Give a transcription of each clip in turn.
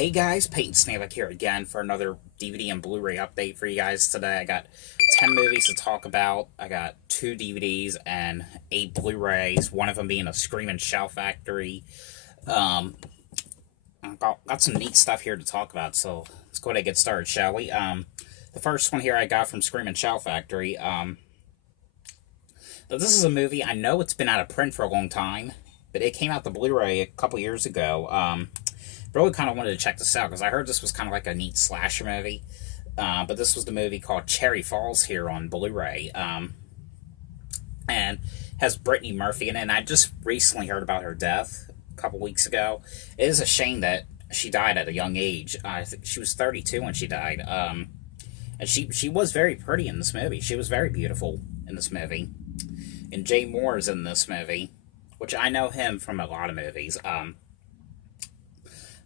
Hey guys, Peyton Snavik here again for another DVD and Blu-ray update for you guys today. I got 10 movies to talk about. I got 2 DVDs and 8 Blu-rays, one of them being a Screamin' Shout Factory. Got some neat stuff here to talk about, so let's go ahead and get started, shall we? The first one here I got from Screamin' Shout Factory. This is a movie, I know it's been out of print for a long time, but it came out the Blu-ray a couple years ago. Really kind of wanted to check this out because I heard this was kind of like a neat slasher movie. But this was the movie called Cherry Falls here on Blu-ray. And has Brittany Murphy in it. And I just recently heard about her death a couple weeks ago. It is a shame that she died at a young age. I think she was 32 when she died. And she was very pretty in this movie. She was very beautiful in this movie. And Jay Moore is in this movie, which I know him from a lot of movies.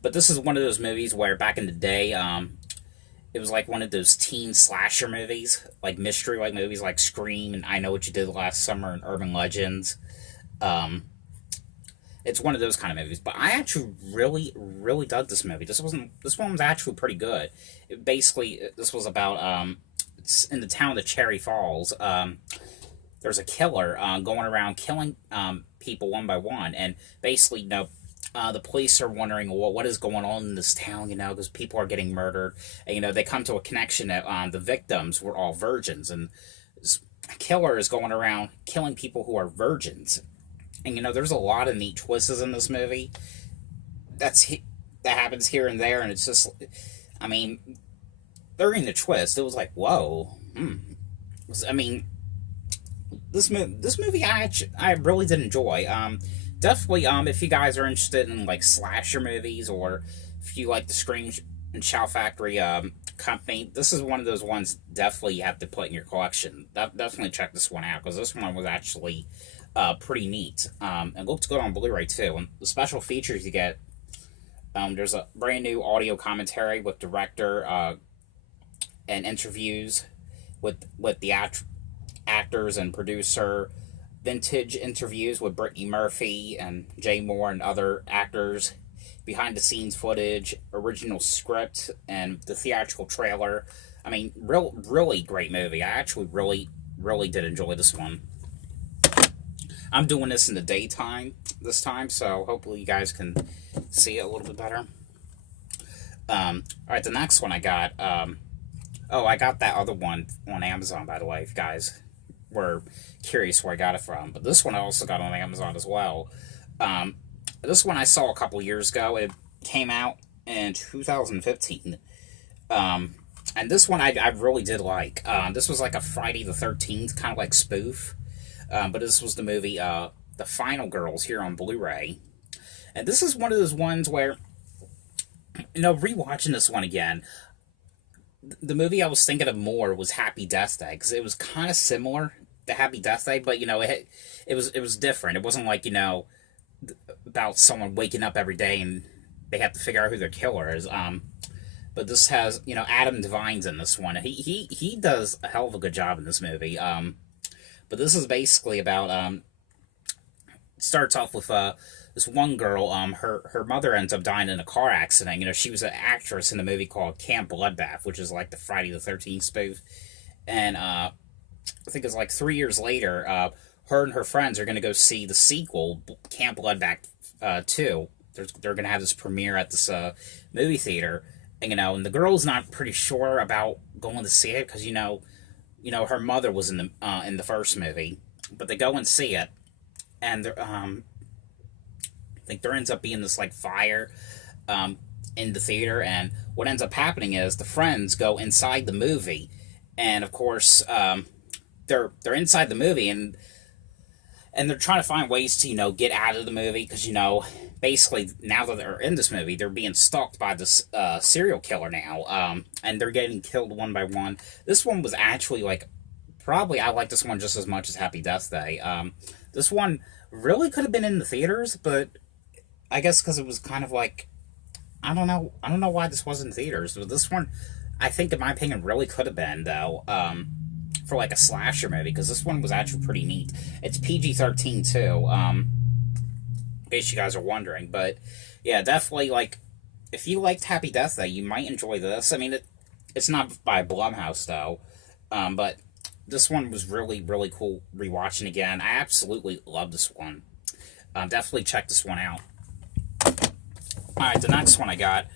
But this is one of those movies where back in the day, it was like one of those teen slasher movies, like mystery-like movies like Scream and I Know What You Did Last Summer and Urban Legends. It's one of those kind of movies. But I actually really dug this movie. This one was actually pretty good. This was about it's in the town of Cherry Falls. There's a killer going around killing people one by one, and basically, the police are wondering, well, what is going on in this town, because people are getting murdered. And, they come to a connection that the victims were all virgins. And this killer is going around killing people who are virgins. And, there's a lot of neat twists in this movie. That happens here and there. And it's just, during the twist, it was like, whoa. This movie I really did enjoy. Definitely, if you guys are interested in, like, slasher movies, or if you like the Scream and Shout Factory company, this is one of those ones definitely you have to put in your collection. Definitely check this one out, because this one was actually pretty neat. And looks good on Blu-ray, too. And the special features you get, there's a brand new audio commentary with director and interviews with the actors and producer, vintage interviews with Brittany Murphy and Jay Moore and other actors, behind-the-scenes footage, original script, and the theatrical trailer. Really great movie. I actually really did enjoy this one. I'm doing this in the daytime this time, so hopefully you guys can see it a little bit better. Alright, the next one I got, I got that other one on Amazon, by the way, if you guys were curious where I got it from. But this one I also got on Amazon as well. This one I saw a couple years ago. It came out in 2015. And this one I really did like. This was like a Friday the 13th, kind of like spoof. But this was the movie The Final Girls here on Blu-ray. And this is one of those ones where, rewatching this one again, the movie I was thinking of more was Happy Death Day, because it was kind of similar to Happy Death Day, but it was different. It wasn't like about someone waking up every day and they have to figure out who their killer is. But this has Adam Devine's in this one. He does a hell of a good job in this movie. But this is basically about starts off with this one girl. Her mother ends up dying in a car accident. She was an actress in a movie called Camp Bloodbath, which is like the Friday the 13th spoof. And I think it's like 3 years later, her and her friends are going to go see the sequel, Camp Bloodbath 2. They're going to have this premiere at this movie theater. And the girl's not pretty sure about going to see it because, her mother was in the first movie. But they go and see it. And I think there ends up being this like fire in the theater, and what ends up happening is the friends go inside the movie, and of course they're inside the movie, and they're trying to find ways to get out of the movie, because basically now that they're in this movie, they're being stalked by this serial killer now, and they're getting killed one by one. This one was actually probably I like this one just as much as Happy Death Day. This one really could have been in the theaters, but I guess because it was kind of like, I don't know why this wasn't in theaters, but this one, I think, in my opinion, really could have been, though, for like a slasher movie, because this one was actually pretty neat. It's PG-13, too, in case you guys are wondering, but, yeah, definitely, if you liked Happy Death Day, you might enjoy this. I mean, it's not by Blumhouse though, but this one was really really cool rewatching again. I absolutely love this one. Definitely check this one out. All right, the next one I got.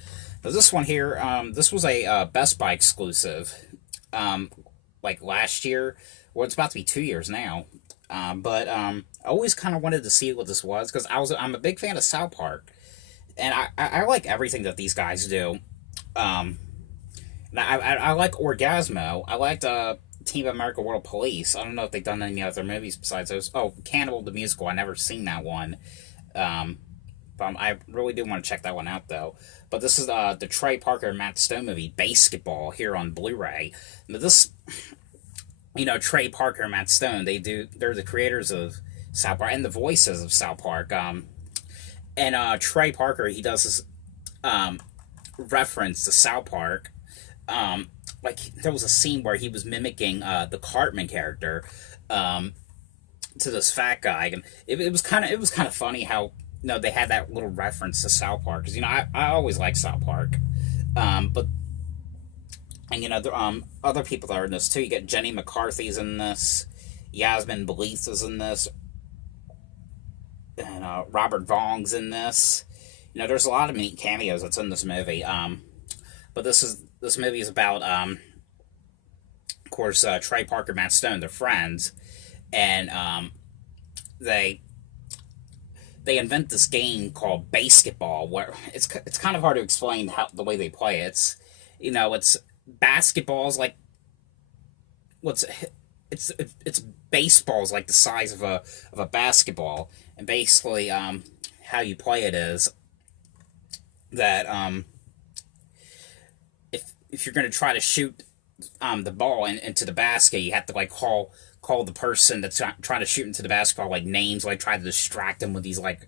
Now this one here, this was a Best Buy exclusive, like last year. Well, it's about to be 2 years now. But I always kind of wanted to see what this was because I'm a big fan of South Park, and I like everything that these guys do. And I like Orgasmo. I liked Team America World Police. I don't know if they've done any other movies besides those. Oh, Cannibal the Musical. I never seen that one. But I really do want to check that one out though. But this is the Trey Parker and Matt Stone movie BASEKETBALL here on Blu-ray. Now this, Trey Parker and Matt Stone, they're the creators of South Park and the voices of South Park. And Trey Parker, he does this reference to South Park. Like there was a scene where he was mimicking the Cartman character to this fat guy, and it was kind of funny how they had that little reference to South Park because I always like South Park, but there other people that are in this too. You get Jenny McCarthy's in this, Yasmin Beliz is in this, and Robert Vong's in this. There's a lot of neat cameos that's in this movie. But this movie is about, of course, Trey Parker, Matt Stone, they're friends, and they invent this game called BASEKETBALL, where it's kind of hard to explain the way they play it. It's basketballs like it's baseballs like the size of a basketball, and basically how you play it is that if you're going to try to shoot the ball into the basket, you have to like call the person that's trying to shoot into the basketball like names, like try to distract them with these like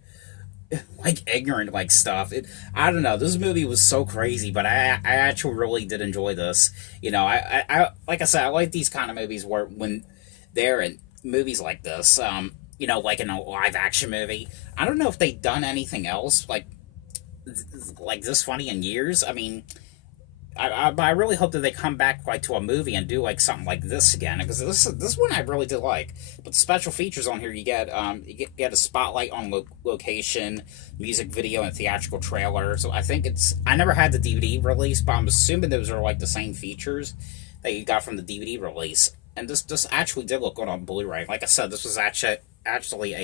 ignorant like stuff. I don't know. This movie was so crazy, but I actually really did enjoy this. I like I said, I like these kind of movies where when they're in movies like this, like in a live action movie. I don't know if they've done anything else like this funny in years. I mean, I really hope that they come back like to a movie and do like something like this again, because this one I really did like. But the special features on here, you get a spotlight on location, music video, and theatrical trailer. So I think I never had the DVD release, but I'm assuming those are like the same features that you got from the DVD release. And this actually did look good on Blu-ray. Like I said, this was actually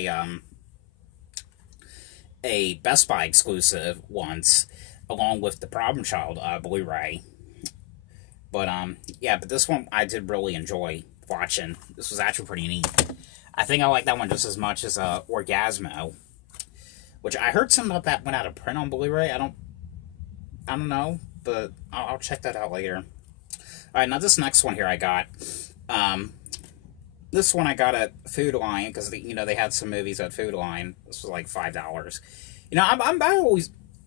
a Best Buy exclusive once, along with the Problem Child Blu-ray. But but this one I did really enjoy watching. This was actually pretty neat. I think I like that one just as much as Orgasmo, which I heard something about that went out of print on Blu-ray. I don't know, but I'll check that out later. All right, now this next one here I got. This one I got at Food Lion because they had some movies at Food Lion. This was like $5.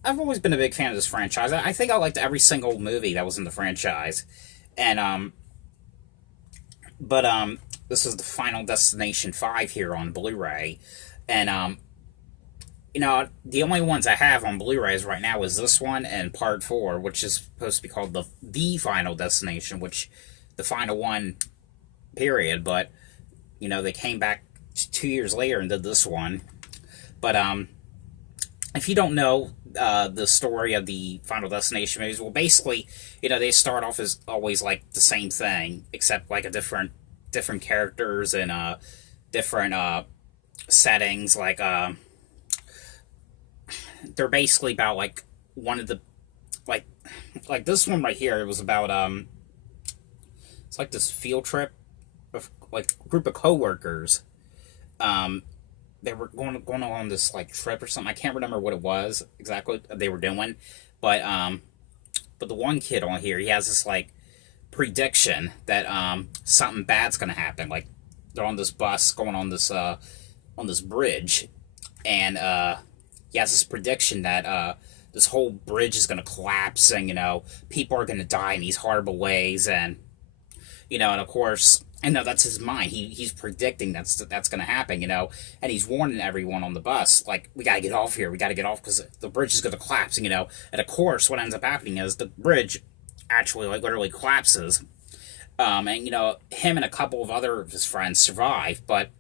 I've always been a big fan of this franchise. I think I liked every single movie that was in the franchise. And, this is the Final Destination 5 here on Blu-ray. And, the only ones I have on Blu-rays right now is this one and Part 4, which is supposed to be called the Final Destination, which the final one, period. But, they came back 2 years later and did this one. But, if you don't know the story of the Final Destination movies, well, basically, they start off as always like the same thing, except like a different characters and different settings. Like they're basically about like one of the like this one right here. It was about it's like this field trip of like a group of coworkers. They were going on this like trip or something. I can't remember what it was exactly they were doing, but the one kid on here, he has this like prediction that something bad's gonna happen. Like they're on this bus going on this bridge, and he has this prediction that this whole bridge is gonna collapse, and people are gonna die in these horrible ways, and And of course, I know that's his mind. He's predicting that's going to happen, and he's warning everyone on the bus, like, we got to get off here, we got to get off because the bridge is going to collapse, and of course, what ends up happening is the bridge actually, like, literally collapses, and, him and a couple of other of his friends survive, but,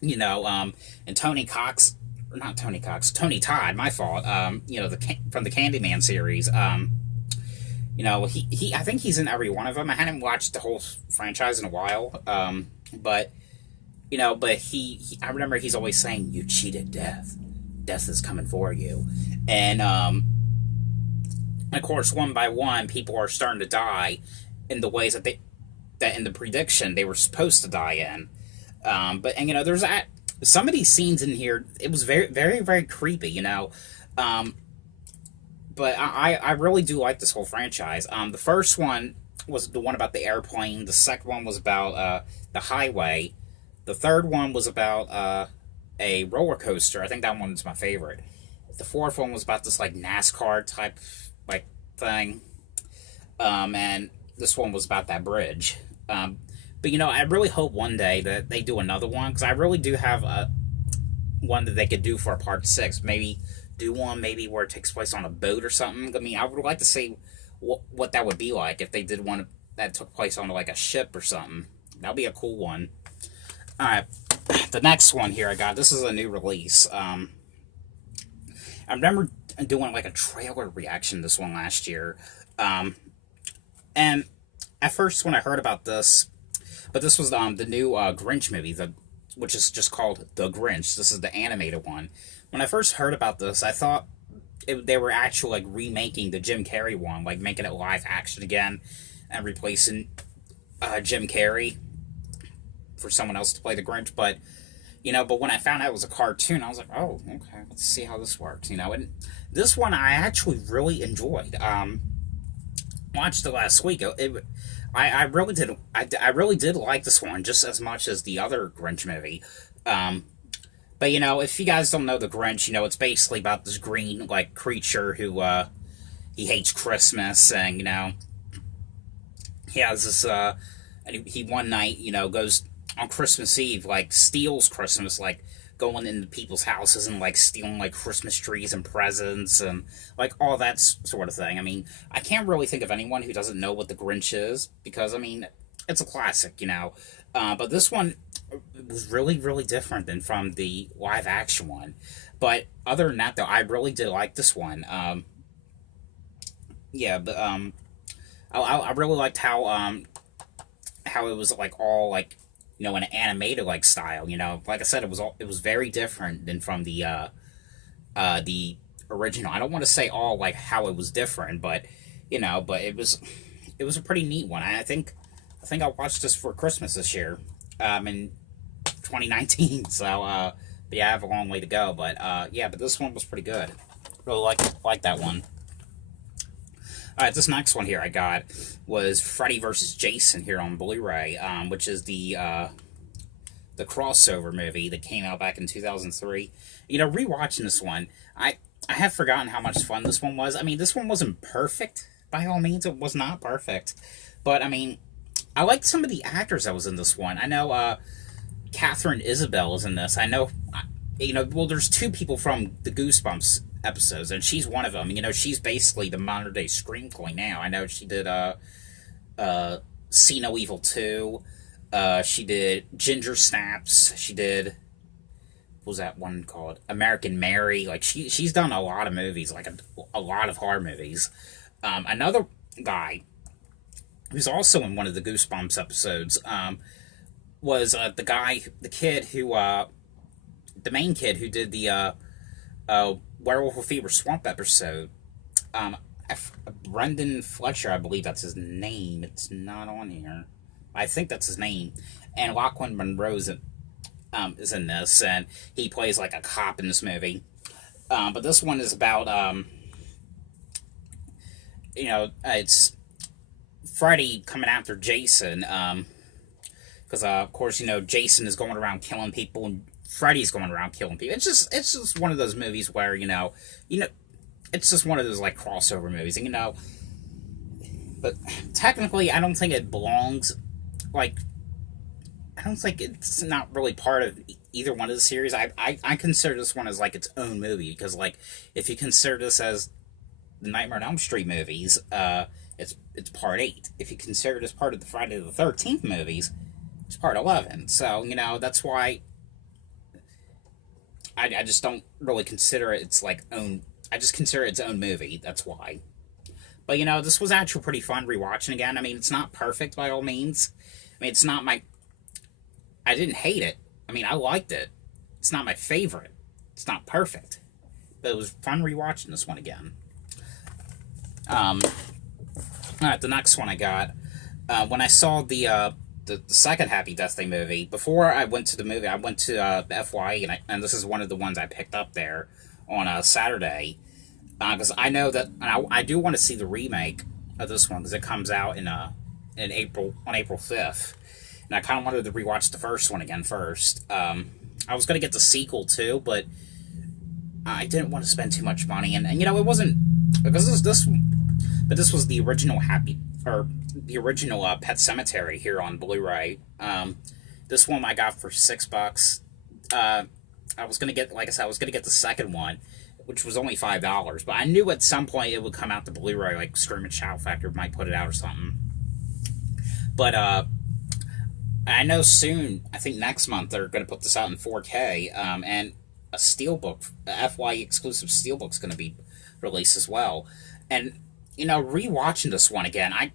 and Tony Cox, or not Tony Cox, Tony Todd, my fault, from the Candyman series, he I think he's in every one of them. I hadn't watched the whole franchise in a while, but I remember he's always saying, "You cheated death. Death is coming for you," and of course, one by one, people are starting to die in the ways that in the prediction they were supposed to die in. There's some of these scenes in here. It was very, very, very creepy. But I really do like this whole franchise. The first one was the one about the airplane. The second one was about the highway. The third one was about a roller coaster. I think that one's my favorite. The fourth one was about this like NASCAR type like thing. And this one was about that bridge. But I really hope one day that they do another one, because I really do have one that they could do for a part 6. Maybe do one maybe where it takes place on a boat or something. I mean, I would like to see what that would be like if they did one that took place on like a ship or something. That'd be a cool one. Alright, the next one here I got, this is a new release. I remember doing like a trailer reaction to this one last year. And at first when I heard about this, but this was the new Grinch movie, which is just called The Grinch. This is the animated one. When I first heard about this, I thought they were actually like remaking the Jim Carrey one, like making it live action again and replacing Jim Carrey for someone else to play the Grinch. But but when I found out it was a cartoon, I was like, oh, okay, let's see how this works. And this one I actually really enjoyed. Watched it last week. I really did. I really did like this one just as much as the other Grinch movie. But if you guys don't know the Grinch, it's basically about this green like creature who he hates Christmas, and he has this and he one night goes on Christmas Eve, like steals Christmas, like going into people's houses and like stealing like Christmas trees and presents and like all that sort of thing. I mean, I can't really think of anyone who doesn't know what the Grinch is, because I mean, it's a classic, but this one was really, really different than from the live action one. But other than that, though, I really did like this one. I really liked how it was like all like in an animated like style. Like I said, it was very different than from the original. I don't want to say all like how it was different, but but it was a pretty neat one. I think I'll watch this for Christmas this year, in 2019. So but yeah, I have a long way to go. But but this one was pretty good. Really like that one. Alright, this next one here I got was Freddy vs. Jason here on Blu-ray, which is the crossover movie that came out back in 2003. Rewatching this one, I have forgotten how much fun this one was. I mean, this one wasn't perfect, by all means. It was not perfect. But, I mean, I liked some of the actors that was in this one. I know Catherine Isabel is in this. I know, well, there's two people from the Goosebumps episodes, and she's one of them. She's basically the modern day Scream Queen now. I know she did See No Evil 2. She did Ginger Snaps. She did, what was that one called? American Mary. Like she's done a lot of movies, like a lot of horror movies. Another guy who's also in one of the Goosebumps episodes was the main kid who did the Werewolf of Fever Swamp episode. Brendan Fletcher, I believe that's his name. It's not on here. I think that's his name. And Lachlan Monroe is in this, and he plays like a cop in this movie. But this one is about, it's Freddy coming after Jason, because of course Jason is going around killing people, and Freddy's going around killing people. It's just one of those movies where it's just one of those like crossover movies, and but technically I don't think it belongs like, I don't think it's not really part of either one of the series. I consider this one as like its own movie, because like if you consider this as the Nightmare on Elm Street movies, it's part 8. If you consider it as part of the Friday the 13th movies, it's part 11. So, you know, that's why I just don't really consider it its like own. I just consider it its own movie. That's why. But, you know, this was actually pretty fun rewatching again. I mean, it's not perfect by all means. I mean, it's not my. I didn't hate it. I mean, I liked it. It's not my favorite. It's not perfect. But it was fun rewatching this one again. Alright, the next one I got. When I saw the second Happy Death Day movie, before I went to the movie, I went to FYE, and this is one of the ones I picked up there on Saturday. Because I know that I do want to see the remake of this one, because it comes out in April, on April 5th. And I kind of wanted to rewatch the first one again first. I was going to get the sequel too, but I didn't want to spend too much money. And you know, it wasn't, because this was the original Pet Sematary here on Blu-ray. This one I got for $6. I was going to get, like I said, I was going to get the second one, which was only $5, but I knew at some point it would come out to Blu-ray, like Scream and Shout Factor might put it out or something. But I know soon, I think next month, they're going to put this out in 4K, and a Steelbook, a FYE exclusive Steelbook's going to be released as well. And, you know, rewatching this one again, I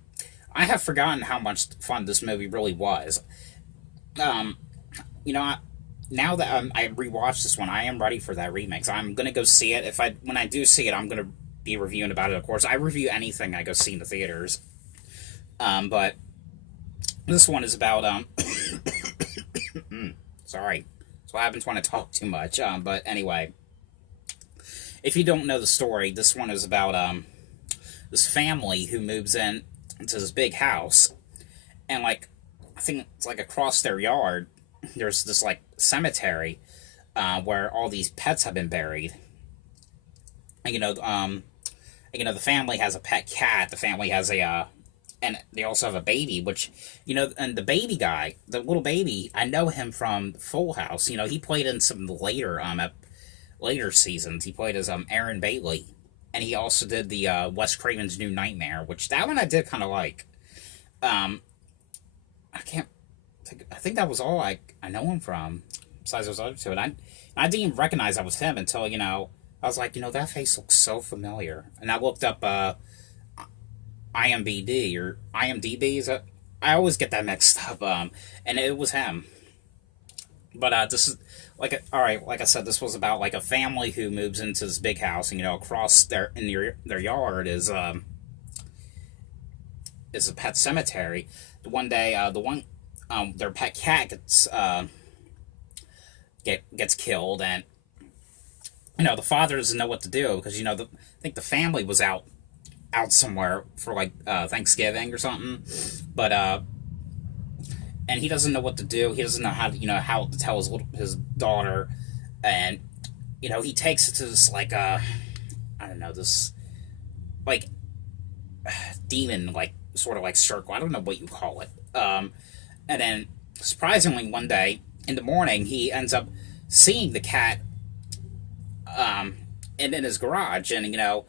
have forgotten how much fun this movie really was. You know, now that I rewatched this one, I am ready for that remake. So I'm going to go see it. When I do see it, I'm going to be reviewing about it, of course. I review anything I go see in the theaters. But this one is about, sorry. That's what happens when I talk too much. But anyway, if you don't know the story, this one is about, this family who moves in into this big house. And, like, I think it's, like, across their yard, there's this, like, cemetery, where all these pets have been buried. And, you know, the family has a pet cat. The family has and they also have a baby, which, you know, and the baby guy, the little baby, I know him from Full House. You know, he played in some later seasons. He played as Aaron Bailey, and he also did the Wes Craven's New Nightmare, which that one I did kind of like. I think that was all I know him from, besides those other two. And I didn't even recognize that was him until, you know, I was like, you know, that face looks so familiar. And I looked up IMDb, is that? I always get that mixed up, and it was him. But this is, like I said, this was about, like, a family who moves into this big house, and, you know, across their yard is a pet cemetery. One day, their pet cat gets killed, and, you know, the father doesn't know what to do, because, you know, I think the family was out somewhere for, like, Thanksgiving or something, but and he doesn't know what to do. He doesn't know how to tell his daughter, and, you know, he takes it to this, like, I don't know, this, like, demon, like, sort of like circle. I don't know what you call it. And then, surprisingly, one day in the morning, he ends up seeing the cat, in his garage, and, you know,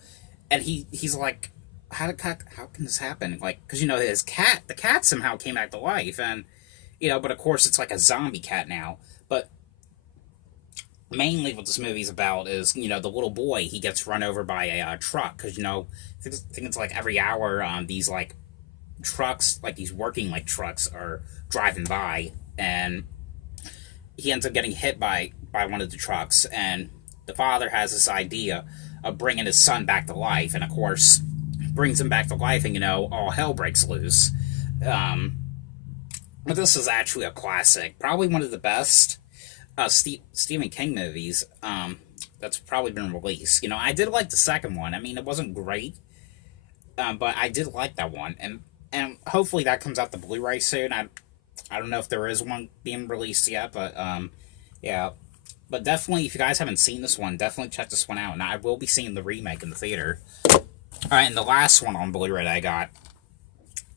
and he's like, how can this happen? Like, because, you know, the cat somehow came back to life, and, you know, but of course it's like a zombie cat now. But mainly what this movie's about is, you know, the little boy, he gets run over by a truck, because, you know, I think it's like every hour, these, like, trucks, like these working, like, trucks are driving by, and he ends up getting hit by one of the trucks, and the father has this idea of bringing his son back to life, and of course brings him back to life, and, you know, all hell breaks loose. But this is actually a classic, probably one of the best Stephen King movies that's probably been released. You know, I did like the second one. I mean, it wasn't great, but I did like that one, and hopefully that comes out the Blu-ray soon. I don't know if there is one being released yet, but yeah. But definitely, if you guys haven't seen this one, definitely check this one out. And I will be seeing the remake in the theater. Alright, and the last one on Blu-ray that I got.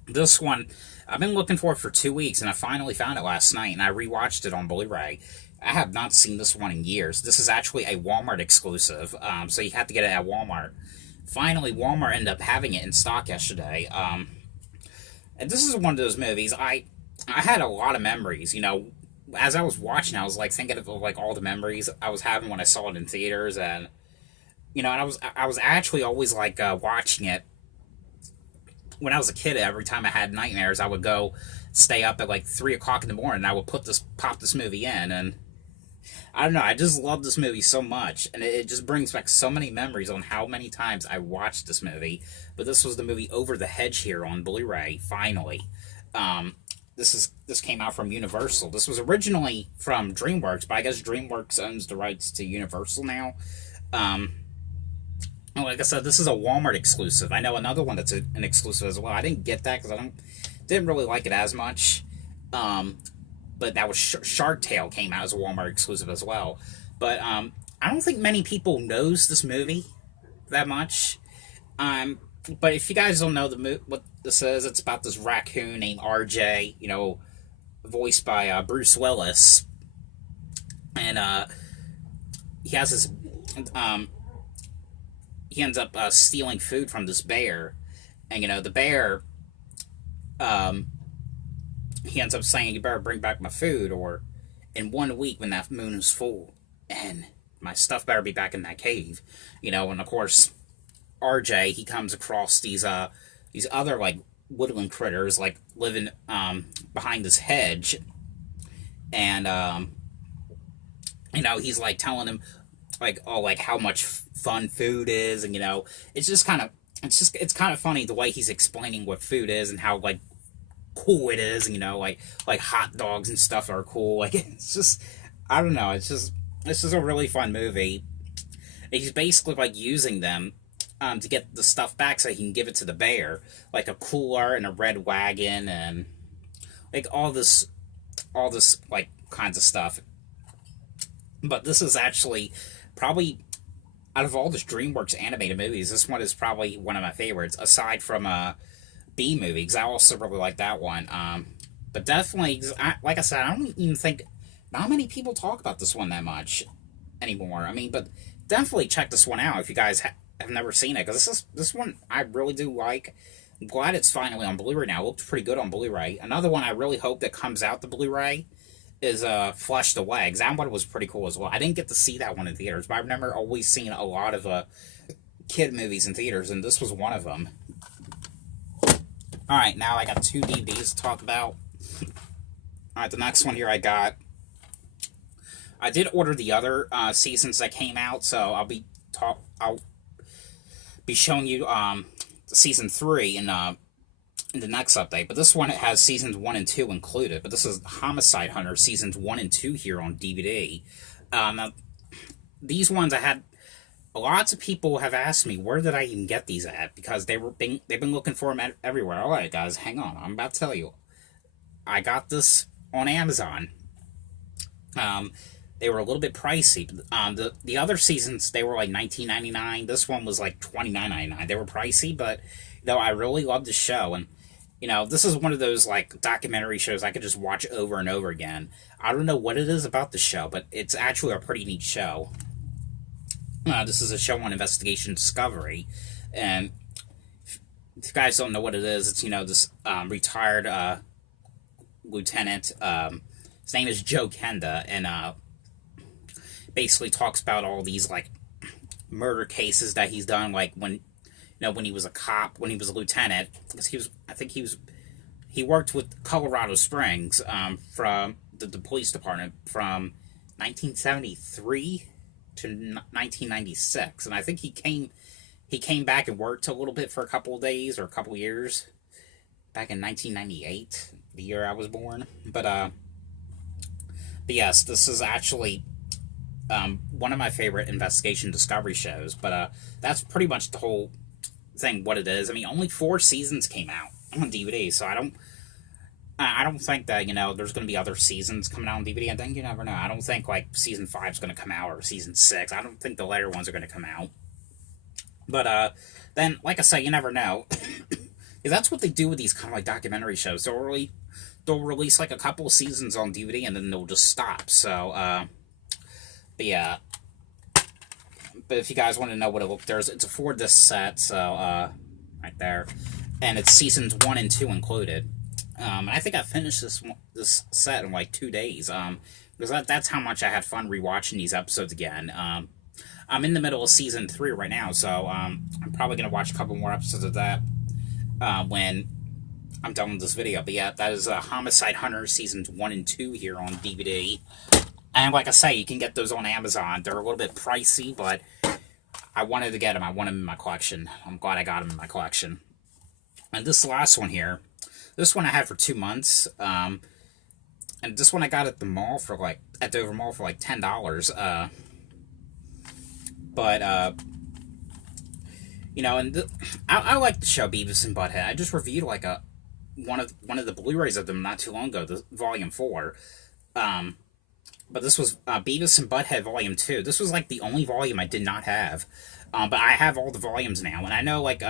This one, I've been looking for it for 2 weeks, and I finally found it last night, and I rewatched it on Blu-ray. I have not seen this one in years. This is actually a Walmart exclusive, so you have to get it at Walmart. Finally, Walmart ended up having it in stock yesterday. And this is one of those movies I had a lot of memories. As I was watching, I was like thinking of like all the memories I was having when I saw it in theaters, and and I was actually always like watching it when I was a kid. Every time I had nightmares, I would go stay up at like 3 o'clock in the morning, and I would pop this movie in, and I don't know, I just love this movie so much, and it just brings back so many memories on how many times I watched this movie. But this was the movie Over the Hedge here on Blu-ray, finally. This came out from Universal. This was originally from DreamWorks, but I guess DreamWorks owns the rights to Universal now. Like I said, this is a Walmart exclusive. I know another one that's an exclusive as well. I didn't get that because didn't really like it as much. But that was Shark Tale came out as a Walmart exclusive as well. But I don't think many people knows this movie that much. But if you guys don't know what this is, it's about this raccoon named RJ, voiced by Bruce Willis. And he has this... he ends up stealing food from this bear. And, the bear... he ends up saying, "You better bring back my food, or in 1 week when that moon is full, and my stuff better be back in that cave." And of course, RJ, he comes across these other, like, woodland critters, like, living behind this hedge. And, he's, like, telling him, like, oh, like, how much fun food is, and, it's just kind of, it's kind of funny the way he's explaining what food is and how, like, cool it is, like hot dogs and stuff are cool. Like, it's just, I don't know, it's just a really fun movie. He's basically like using them to get the stuff back so he can give it to the bear, like a cooler and a red wagon and like all this like kinds of stuff. But this is actually probably, out of all the DreamWorks animated movies, this one is probably one of my favorites, aside from B movie, because I also really like that one. But definitely, like I said, I don't even think not many people talk about this one that much anymore. I mean, but definitely check this one out if you guys have never seen it, because this one I really do like. I'm glad it's finally on Blu-ray now. It looked pretty good on Blu-ray. Another one I really hope that comes out to Blu-ray is Flush the Legs. That one was pretty cool as well. I didn't get to see that one in theaters, but I remember always seeing a lot of kid movies in theaters, and this was one of them. Alright, now I got 2 DVDs to talk about. Alright, the next one here I did order the other seasons that came out, so I'll be showing you season 3 in the next update. But this one, it has seasons 1 and 2 included. But this is Homicide Hunter seasons 1 and 2 here on DVD. Now, these ones I had. Lots of people have asked me, where did I even get these at? Because they've been looking for them everywhere. Alright, guys, hang on. I'm about to tell you. I got this on Amazon. They were a little bit pricey. The other seasons, they were like $19.99. This one was like $29.99. They were pricey, but, I really love the show. And, this is one of those, like, documentary shows I could just watch over and over again. I don't know what it is about the show, but it's actually a pretty neat show. This is a show on investigation discovery, and if you guys don't know what it is, it's, this retired lieutenant, his name is Joe Kenda, and basically talks about all these, like, murder cases that he's done, like, when he was a cop, when he was a lieutenant, because he worked with Colorado Springs, from the police department from 1973 to 1996, and I think he came back and worked a little bit for a couple of days or a couple of years back in 1998, the year I was born. But yes, this is actually one of my favorite investigation discovery shows. But that's pretty much the whole thing. What it is. I mean, only 4 seasons came out on DVD, so I don't think that, there's going to be other seasons coming out on DVD. I think you never know. I don't think, like, season 5 is going to come out, or season 6. I don't think the later ones are going to come out. But, then, like I say, you never know. That's what they do with these kind of like documentary shows. They'll release like a couple of seasons on DVD and then they'll just stop. So, but yeah. But if you guys want to know what it looks, it's a 4-disc set, so right there, and it's seasons 1 and 2 included. And I think I finished this set in like 2 days. Because that's how much I had fun rewatching these episodes again. I'm in the middle of season 3 right now, so I'm probably gonna watch a couple more episodes of that when I'm done with this video. But yeah, that is Homicide Hunter seasons 1 and 2 here on DVD. And like I say, you can get those on Amazon. They're a little bit pricey, but I wanted to get them. I want them in my collection. I'm glad I got them in my collection. And this last one here, this one I had for 2 months. And this one I got at the mall for like, at Dover Mall for like $10. You know, and I like the show Beavis and Butthead. I just reviewed like one of the Blu-rays of them not too long ago, the Volume 4. But this was Beavis and Butthead Volume 2. This was like the only volume I did not have. But I have all the volumes now. And I know like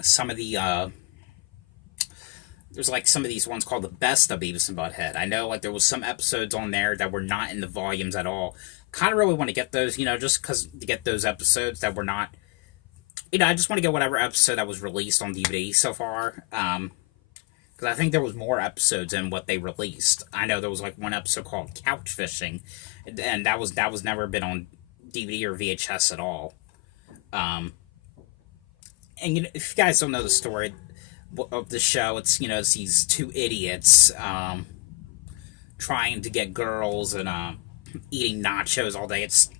some of the there's like some of these ones called the best of Beavis and Butthead. I know like there was some episodes on there that were not in the volumes at all. Kind of really want to get those, you know, just because to get those episodes that were not, you know, I just want to get whatever episode that was released on DVD so far. Because I think there was more episodes than what they released. I know there was like one episode called Couch Fishing, and that was never been on DVD or VHS at all. And you know, if you guys don't know the story of the show, it's, you know, it's these two idiots trying to get girls and eating nachos all day. It's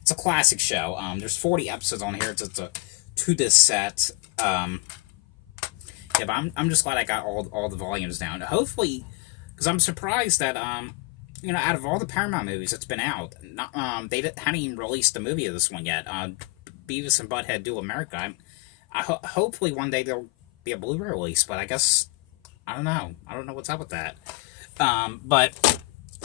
it's a classic show. There's 40 episodes on here. It's a 2-disc set. Yeah, but I'm just glad I got all the volumes down. Hopefully, because I'm surprised that you know, out of all the Paramount movies that's been out, they haven't even released a movie of this one yet. Beavis and Butthead Do America. Hopefully one day there'll be a Blu-ray release, but I guess I don't know. I don't know what's up with that. But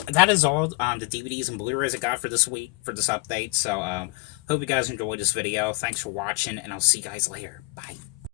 that is all the DVDs and Blu-rays I got for this week for this update. So hope you guys enjoyed this video. Thanks for watching, and I'll see you guys later. Bye.